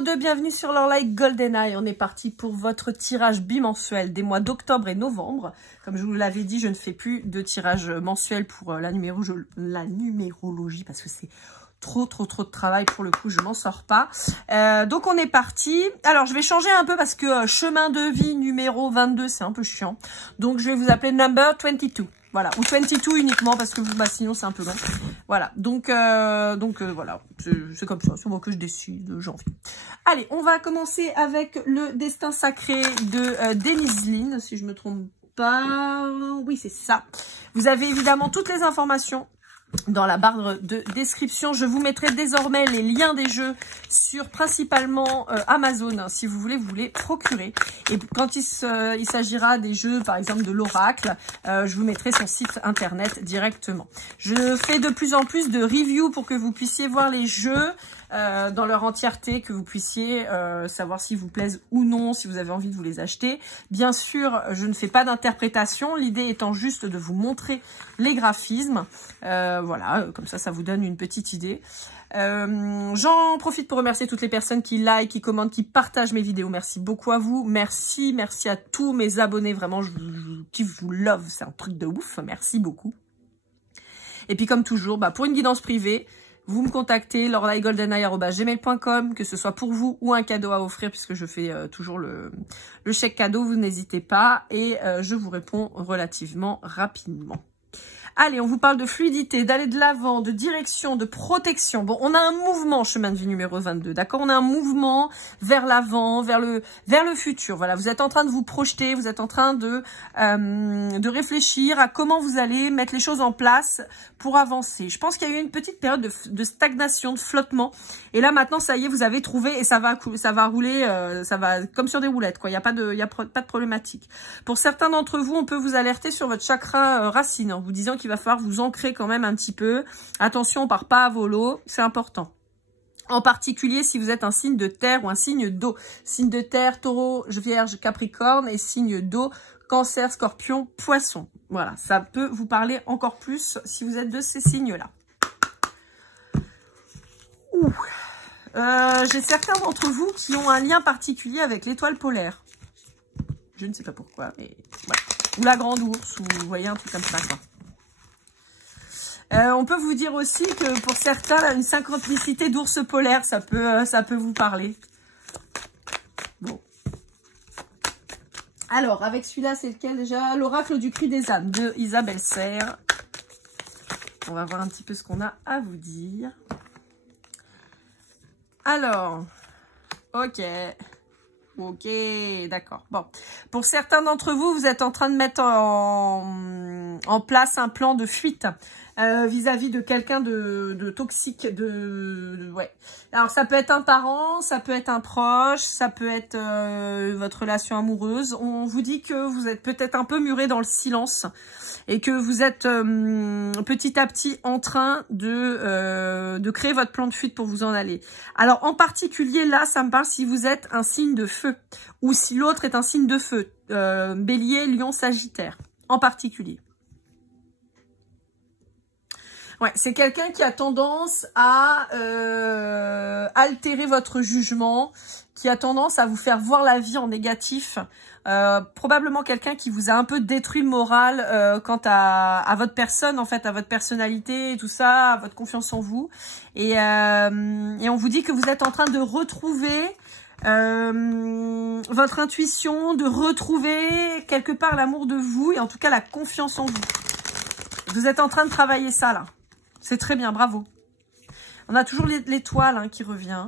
numéro 2, bienvenue sur leur like GoldenEye. On est parti pour votre tirage bimensuel des mois d'octobre et novembre. Comme je vous l'avais dit, je ne fais plus de tirage mensuel pour la numérologie parce que c'est trop de travail pour le coup, je m'en sors pas. Donc on est parti. Alors je vais changer un peu parce que chemin de vie numéro 22, c'est un peu chiant. Donc je vais vous appeler number 22. Voilà, ou 22 uniquement parce que bah, sinon c'est un peu long. Voilà, donc voilà, c'est comme ça, c'est moi que je décide, j'ai envie. Allez, on va commencer avec le destin sacré de Denise Lynn, si je me trompe pas. Oui, c'est ça. Vous avez évidemment toutes les informations dans la barre de description. Je vous mettrai désormais les liens des jeux sur principalement Amazon, si vous voulez vous les procurer. Et quand il s'agira des jeux, par exemple de l'oracle, je vous mettrai son site internet directement. Je fais de plus en plus de reviews pour que vous puissiez voir les jeux dans leur entièreté, que vous puissiez savoir s'ils vous plaisent ou non, si vous avez envie de vous les acheter. Bien sûr, je ne fais pas d'interprétation, l'idée étant juste de vous montrer les graphismes. Voilà, comme ça vous donne une petite idée. J'en profite pour remercier toutes les personnes qui like, qui commentent, qui partagent mes vidéos. Merci beaucoup à vous. Merci à tous mes abonnés. Vraiment, je vous kiffe, je vous love. C'est un truc de ouf. Merci beaucoup. Et puis comme toujours, bah, pour une guidance privée, vous me contactez, lorelai@gmail.com, que ce soit pour vous ou un cadeau à offrir, puisque je fais toujours le chèque cadeau, vous n'hésitez pas, et je vous réponds relativement rapidement. Allez, on vous parle de fluidité, d'aller de l'avant, de direction, de protection. Bon, on a un mouvement, chemin de vie numéro 22, d'accord? On a un mouvement vers l'avant, vers le futur. Voilà, vous êtes en train de vous projeter, vous êtes en train de réfléchir à comment vous allez mettre les choses en place pour avancer. Je pense qu'il y a eu une petite période de stagnation, de flottement. Et là, maintenant, ça y est, vous avez trouvé et ça va rouler, ça va comme sur des roulettes, quoi. Il n'y a pas de problématique. Pour certains d'entre vous, on peut vous alerter sur votre chakra racine, en vous disant qu'il va falloir vous ancrer quand même un petit peu. Attention, on part pas à volo, c'est important. En particulier si vous êtes un signe de terre ou un signe d'eau. Signe de terre, taureau, vierge, capricorne, et signe d'eau, cancer, scorpion, poisson. Voilà, ça peut vous parler encore plus si vous êtes de ces signes-là. J'ai certains d'entre vous qui ont un lien particulier avec l'étoile polaire. Je ne sais pas pourquoi, mais voilà. Ou la grande ours, ou vous voyez, un truc comme ça, quoi. On peut vous dire aussi que pour certains, une synchronicité d'ours polaire, ça peut vous parler. Bon. Alors, avec celui-là, c'est lequel déjà? L'oracle du cri des âmes de Isabelle Serre. On va voir un petit peu ce qu'on a à vous dire. Alors, ok, d'accord. Bon, pour certains d'entre vous, vous êtes en train de mettre en place un plan de fuite vis-à-vis de quelqu'un de toxique, ouais. Alors ça peut être un parent, ça peut être un proche, ça peut être votre relation amoureuse. On vous dit que vous êtes peut-être un peu muré dans le silence et que vous êtes petit à petit en train de créer votre plan de fuite pour vous en aller. Alors en particulier là, ça me parle si vous êtes un signe de feu ou si l'autre est un signe de feu, Bélier, Lion, Sagittaire en particulier. Ouais, c'est quelqu'un qui a tendance à altérer votre jugement, qui a tendance à vous faire voir la vie en négatif. Probablement quelqu'un qui vous a un peu détruit le moral quant à votre personne, en fait, à votre personnalité et tout ça, à votre confiance en vous. Et on vous dit que vous êtes en train de retrouver votre intuition, de retrouver quelque part l'amour de vous et en tout cas la confiance en vous. Vous êtes en train de travailler ça, là. C'est très bien, bravo. On a toujours l'étoile hein, qui revient.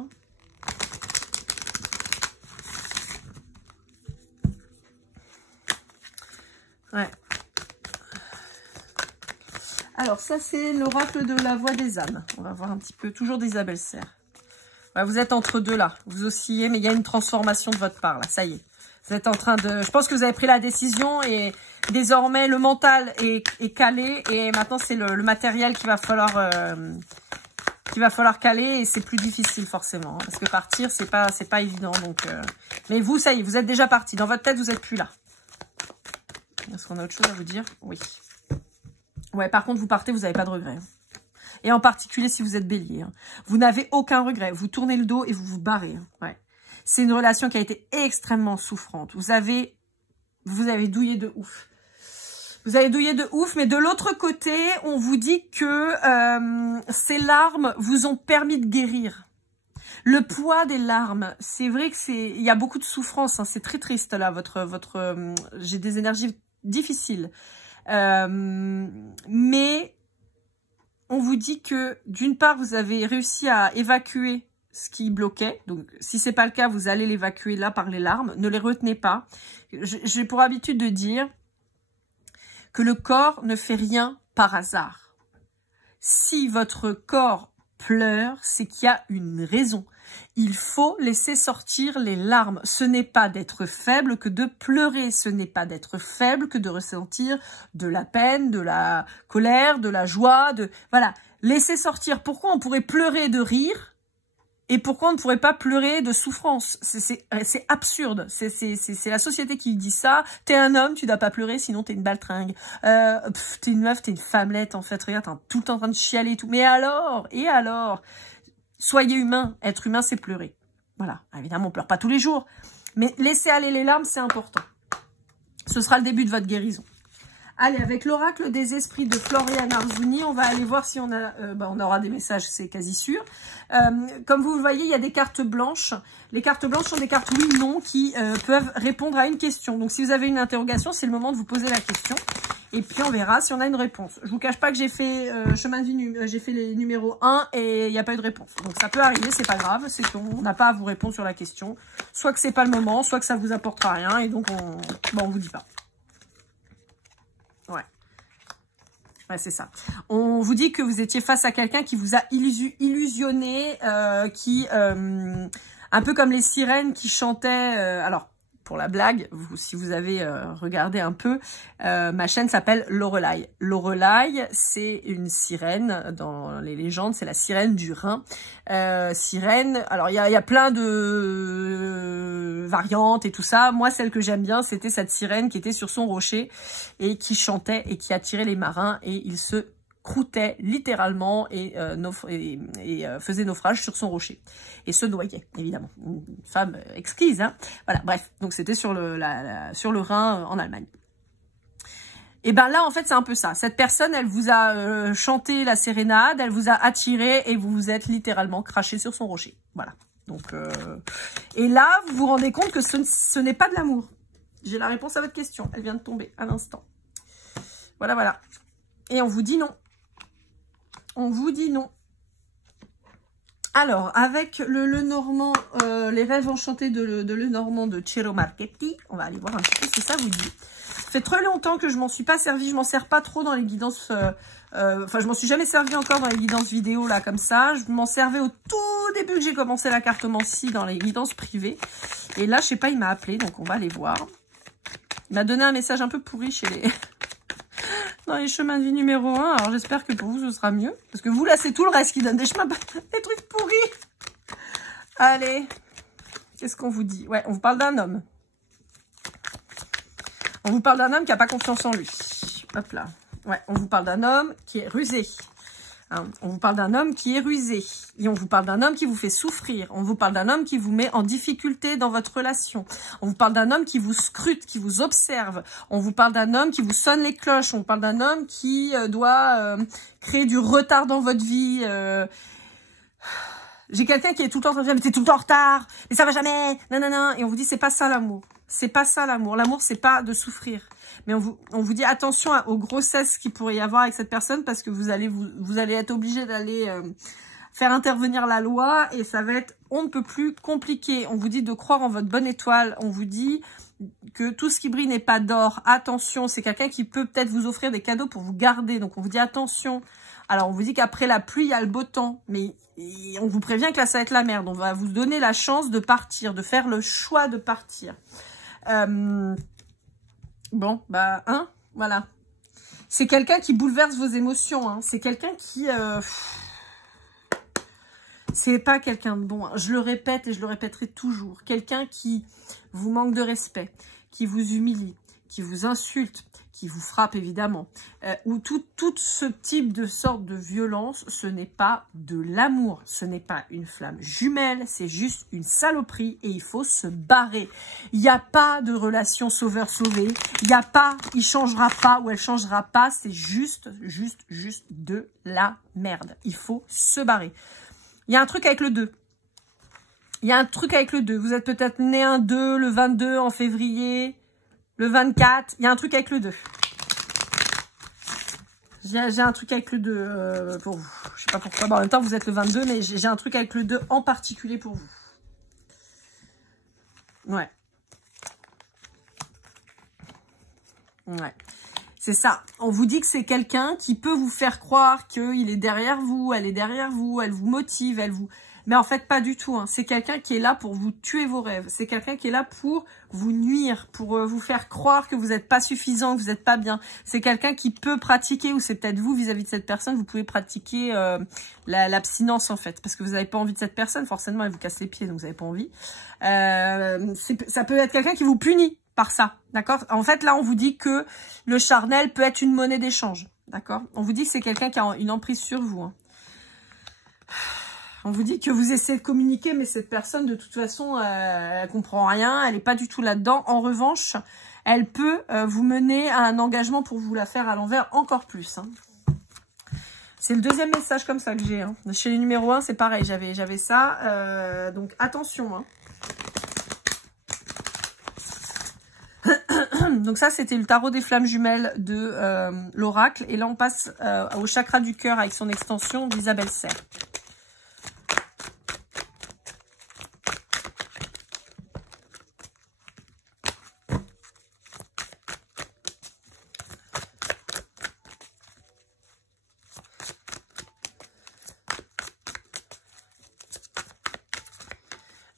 Ouais. Alors, ça, c'est l'oracle de la voix des âmes. On va voir un petit peu, toujours d'Isabelle Serre. Ouais, vous êtes entre deux, là. Vous oscillez, mais il y a une transformation de votre part, là. Ça y est. Vous êtes en train de... Je pense que vous avez pris la décision et désormais, le mental est calé. Et maintenant, c'est le matériel qu'il va falloir caler. Et c'est plus difficile, forcément. Parce que partir, c'est pas évident. Donc, mais vous, ça y est, vous êtes déjà parti. Dans votre tête, vous n'êtes plus là. Est-ce qu'on a autre chose à vous dire? Oui. Ouais, par contre, vous partez, vous n'avez pas de regret. Et en particulier si vous êtes bélier. Hein. Vous n'avez aucun regret. Vous tournez le dos et vous vous barrez. Hein. Ouais. C'est une relation qui a été extrêmement souffrante. Vous avez douillé de ouf. Vous avez douillé de ouf, mais de l'autre côté, on vous dit que ces larmes vous ont permis de guérir. Le poids des larmes, c'est vrai que il y a beaucoup de souffrance, hein, c'est très triste là, j'ai des énergies difficiles. Mais on vous dit que d'une part, vous avez réussi à évacuer ce qui bloquait. Donc, si c'est pas le cas, vous allez l'évacuer là par les larmes. Ne les retenez pas. J'ai pour habitude de dire que le corps ne fait rien par hasard. Si votre corps pleure, c'est qu'il y a une raison. Il faut laisser sortir les larmes. Ce n'est pas d'être faible que de pleurer. Ce n'est pas d'être faible que de ressentir de la peine, de la colère, de la joie. Voilà, laissez sortir. Pourquoi on pourrait pleurer de rire et pourquoi on ne pourrait pas pleurer de souffrance? C'est absurde. C'est la société qui dit ça. T'es un homme, tu dois pas pleurer, sinon t'es une baltringue. T'es une meuf, t'es une femmelette, en fait. Regarde, t'es tout le temps en train de chialer et tout. Mais alors? Et alors? Soyez humain. Être humain, c'est pleurer. Voilà. Évidemment, on pleure pas tous les jours. Mais laissez aller les larmes, c'est important. Ce sera le début de votre guérison. Allez, avec l'oracle des esprits de Florian Arzuni, on va aller voir si on a, on aura des messages, c'est quasi sûr. Comme vous le voyez, il y a des cartes blanches. Les cartes blanches sont des cartes oui, non, qui peuvent répondre à une question. Donc, si vous avez une interrogation, c'est le moment de vous poser la question. Et puis, on verra si on a une réponse. Je vous cache pas que j'ai fait j'ai fait les numéros 1 et il n'y a pas eu de réponse. Donc, ça peut arriver, c'est pas grave. C'est qu'on n'a pas à vous répondre sur la question. Soit que c'est pas le moment, soit que ça vous apportera rien. Et donc, on vous dit pas. Ouais, c'est ça. On vous dit que vous étiez face à quelqu'un qui vous a illusionné, un peu comme les sirènes qui chantaient. Alors, pour la blague, si vous avez regardé un peu, ma chaîne s'appelle Lorelai. Lorelai, c'est une sirène dans les légendes, c'est la sirène du Rhin. Sirène, alors il y a plein de variantes et tout ça. Moi, celle que j'aime bien, c'était cette sirène qui était sur son rocher et qui chantait et qui attirait les marins et ils se croûtait littéralement et faisait naufrage sur son rocher. Et se noyait, évidemment. Une femme exquise, hein. Voilà, bref. Donc, c'était sur le Rhin, en Allemagne. Et ben là, en fait, c'est un peu ça. Cette personne, elle vous a chanté la sérénade, elle vous a attiré et vous vous êtes littéralement craché sur son rocher. Voilà. Donc, et là, vous vous rendez compte que ce n'est pas de l'amour. J'ai la réponse à votre question. Elle vient de tomber à l'instant. Voilà, voilà. Et on vous dit non. On vous dit non. Alors, avec le Lenormand, les rêves enchantés de Lenormand de Ciro Marchetti, on va aller voir un petit peu ce que ça vous dit. Ça fait très longtemps que je m'en suis pas servi, je m'en sers pas trop dans les guidances, enfin je m'en suis jamais servi encore dans les guidances vidéo là comme ça. Je m'en servais au tout début que j'ai commencé la cartomancie dans les guidances privées. Et là, je sais pas, il m'a appelé, donc on va aller voir. Il m'a donné un message un peu pourri chez les... dans les chemins de vie numéro 1. Alors, j'espère que pour vous, ce sera mieux. Parce que vous, là, c'est tout le reste qui donne des chemins, des trucs pourris. Allez. Qu'est-ce qu'on vous dit? Ouais, on vous parle d'un homme. On vous parle d'un homme qui n'a pas confiance en lui. Hop là. Ouais, on vous parle d'un homme qui est rusé. Hein, on vous parle d'un homme qui est rusé. Et on vous parle d'un homme qui vous fait souffrir. On vous parle d'un homme qui vous met en difficulté dans votre relation. On vous parle d'un homme qui vous scrute, qui vous observe. On vous parle d'un homme qui vous sonne les cloches. On vous parle d'un homme qui doit créer du retard dans votre vie. J'ai quelqu'un qui est tout le temps en train de dire « mais t'es tout le temps en retard, mais ça va jamais, nanana ». Et on vous dit « c'est pas ça l'amour ». C'est pas ça l'amour. L'amour, c'est pas de souffrir. Mais on vous dit attention aux grossesses qu'il pourrait y avoir avec cette personne parce que vous allez être obligé d'aller faire intervenir la loi et ça va être on ne peut plus compliqué. On vous dit de croire en votre bonne étoile. On vous dit que tout ce qui brille n'est pas d'or. Attention, c'est quelqu'un qui peut peut-être vous offrir des cadeaux pour vous garder. Donc on vous dit attention. Alors on vous dit qu'après la pluie, il y a le beau temps. Mais on vous prévient que là, ça va être la merde. On va vous donner la chance de partir, de faire le choix de partir. Bon, bah, hein, voilà. C'est quelqu'un qui bouleverse vos émotions, hein. C'est quelqu'un qui... c'est pas quelqu'un de bon. Hein. Je le répète et je le répéterai toujours. Quelqu'un qui vous manque de respect, qui vous humilie, qui vous insulte, qui vous frappe évidemment, ou tout ce type de sorte de violence, ce n'est pas de l'amour, ce n'est pas une flamme jumelle, c'est juste une saloperie et il faut se barrer. Il n'y a pas de relation sauveur-sauvé, il n'y a pas, il changera pas ou elle changera pas, c'est juste de la merde. Il faut se barrer. Il y a un truc avec le 2. Il y a un truc avec le 2. Vous êtes peut-être né un 2, le 22 en février, le 24. Il y a un truc avec le 2. J'ai un truc avec le 2 pour vous. Je sais pas pourquoi. Bon, en même temps, vous êtes le 22, mais j'ai un truc avec le 2 en particulier pour vous. Ouais. Ouais. C'est ça. On vous dit que c'est quelqu'un qui peut vous faire croire qu'il est derrière vous, elle est derrière vous, elle vous motive, elle vous... Mais en fait, pas du tout. Hein. C'est quelqu'un qui est là pour vous tuer vos rêves. C'est quelqu'un qui est là pour vous nuire, pour vous faire croire que vous n'êtes pas suffisant, que vous n'êtes pas bien. C'est quelqu'un qui peut pratiquer, ou c'est peut-être vous vis-à-vis de cette personne, vous pouvez pratiquer l'abstinence en fait. Parce que vous n'avez pas envie de cette personne, forcément, elle vous casse les pieds, donc vous n'avez pas envie. Ça peut être quelqu'un qui vous punit par ça, d'accord? En fait, là, on vous dit que le charnel peut être une monnaie d'échange, d'accord? On vous dit que c'est quelqu'un qui a une emprise sur vous. Hein. On vous dit que vous essayez de communiquer, mais cette personne, de toute façon, elle comprend rien, elle n'est pas du tout là-dedans. En revanche, elle peut vous mener à un engagement pour vous la faire à l'envers encore plus. Hein. C'est le deuxième message comme ça que j'ai. Hein. Chez les numéros 1, c'est pareil, j'avais ça. Donc, attention. Hein. Donc ça, c'était le tarot des flammes jumelles de l'oracle. Et là, on passe au chakra du cœur avec son extension d'Isabelle Serre.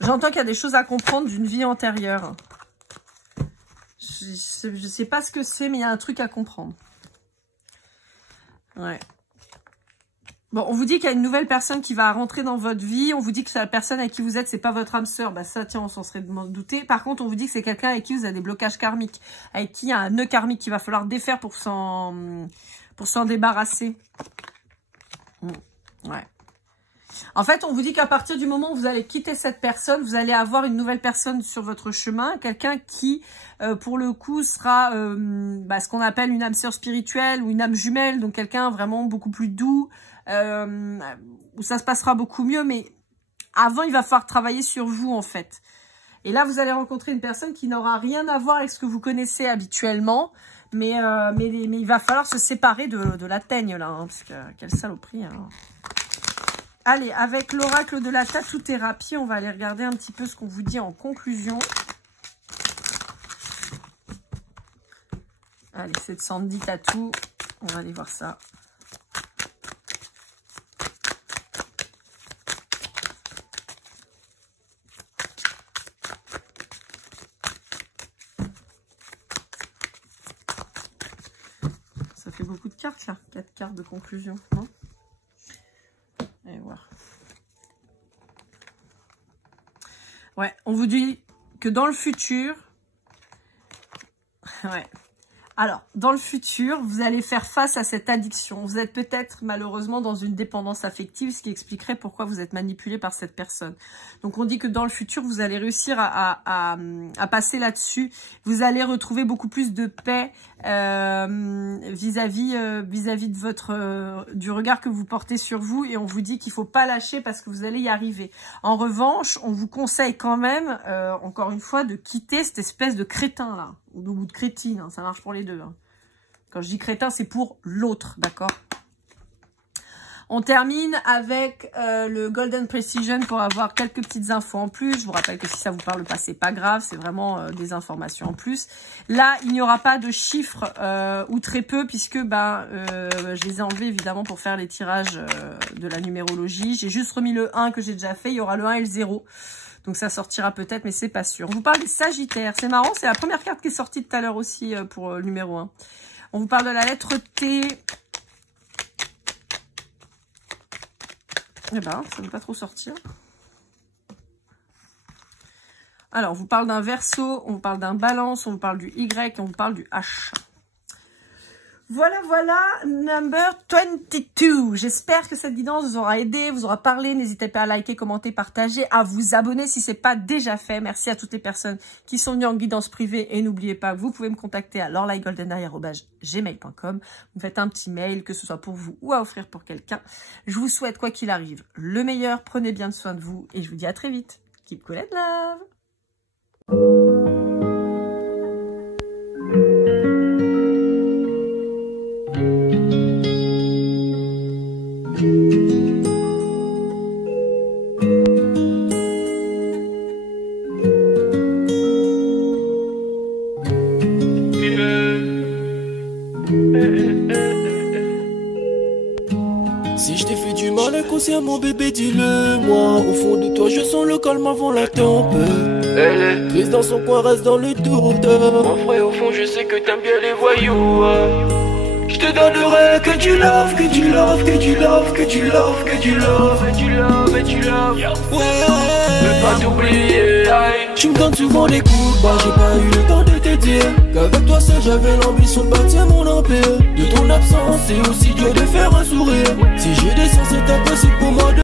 J'entends qu'il y a des choses à comprendre d'une vie antérieure. Je ne sais pas ce que c'est, mais il y a un truc à comprendre. Ouais. Bon, on vous dit qu'il y a une nouvelle personne qui va rentrer dans votre vie. On vous dit que la personne avec qui vous êtes, c'est pas votre âme sœur. Bah ça, tiens, on s'en serait douté. Par contre, on vous dit que c'est quelqu'un avec qui vous avez des blocages karmiques. Avec qui il y a un nœud karmique qu'il va falloir défaire pour s'en débarrasser. Ouais. En fait, on vous dit qu'à partir du moment où vous allez quitter cette personne, vous allez avoir une nouvelle personne sur votre chemin, quelqu'un qui, pour le coup, sera ce qu'on appelle une âme sœur spirituelle ou une âme jumelle, donc quelqu'un vraiment beaucoup plus doux, où ça se passera beaucoup mieux, mais avant, il va falloir travailler sur vous, en fait. Et là, vous allez rencontrer une personne qui n'aura rien à voir avec ce que vous connaissez habituellement, mais il va falloir se séparer de la teigne, là, hein, parce que quelle saloperie, hein. Allez, avec l'oracle de la tatou-thérapie, on va aller regarder un petit peu ce qu'on vous dit en conclusion. Allez, c'est de Sandy Tattoo. On va aller voir ça. Ça fait beaucoup de cartes, là. 4 cartes de conclusion, non ? Allez voir. Ouais, on vous dit que dans le futur... Ouais. Alors, dans le futur, vous allez faire face à cette addiction. Vous êtes peut-être malheureusement dans une dépendance affective, ce qui expliquerait pourquoi vous êtes manipulé par cette personne. Donc, on dit que dans le futur, vous allez réussir à passer là-dessus. Vous allez retrouver beaucoup plus de paix vis-à-vis de votre du regard que vous portez sur vous. Et on vous dit qu'il faut pas lâcher parce que vous allez y arriver. En revanche, on vous conseille quand même, encore une fois, de quitter cette espèce de crétin là. Ou de crétine, hein, ça marche pour les deux. Hein. Quand je dis crétin, c'est pour l'autre, d'accord? On termine avec le Golden Precision pour avoir quelques petites infos en plus. Je vous rappelle que si ça vous parle pas, c'est pas grave, c'est vraiment des informations en plus. Là, il n'y aura pas de chiffres ou très peu puisque je les ai enlevés évidemment pour faire les tirages de la numérologie. J'ai juste remis le 1 que j'ai déjà fait, il y aura le 1 et le 0. Donc ça sortira peut-être, mais c'est pas sûr. On vous parle des Sagittaires. C'est marrant, c'est la première carte qui est sortie tout à l'heure aussi pour le numéro 1. On vous parle de la lettre T. Eh ben, ça ne veut pas trop sortir. Alors, on vous parle d'un Verseau, on vous parle d'un Balance, on vous parle du Y, on vous parle du H. Voilà, number 22. J'espère que cette guidance vous aura aidé, vous aura parlé. N'hésitez pas à liker, commenter, partager, à vous abonner si ce n'est pas déjà fait. Merci à toutes les personnes qui sont venues en guidance privée. Et n'oubliez pas que vous pouvez me contacter à lorlaigoldeneye@gmail.com. Vous me faites un petit mail, que ce soit pour vous ou à offrir pour quelqu'un. Je vous souhaite, quoi qu'il arrive, le meilleur. Prenez bien soin de vous et je vous dis à très vite. Keep cool and love. Si je t'ai fait du mal inconsciemment bébé dis-le moi. Au fond de toi je sens le calme avant la tempête. Triste dans son coin reste dans le doute. Mon frère au fond je sais que t'aimes bien les voyous. Je te donnerai que du love, que du love, que du love, que du love, que du love, que du love, que du love. Ouais, veux pas t'oublier. Tu me donnes souvent des coups, bah j'ai pas eu le temps de te dire qu'avec toi seul j'avais l'ambition de bâtir mon empire. De ton absence c'est aussi dur de faire un sourire. Si j'ai des sens c'est impossible pour moi de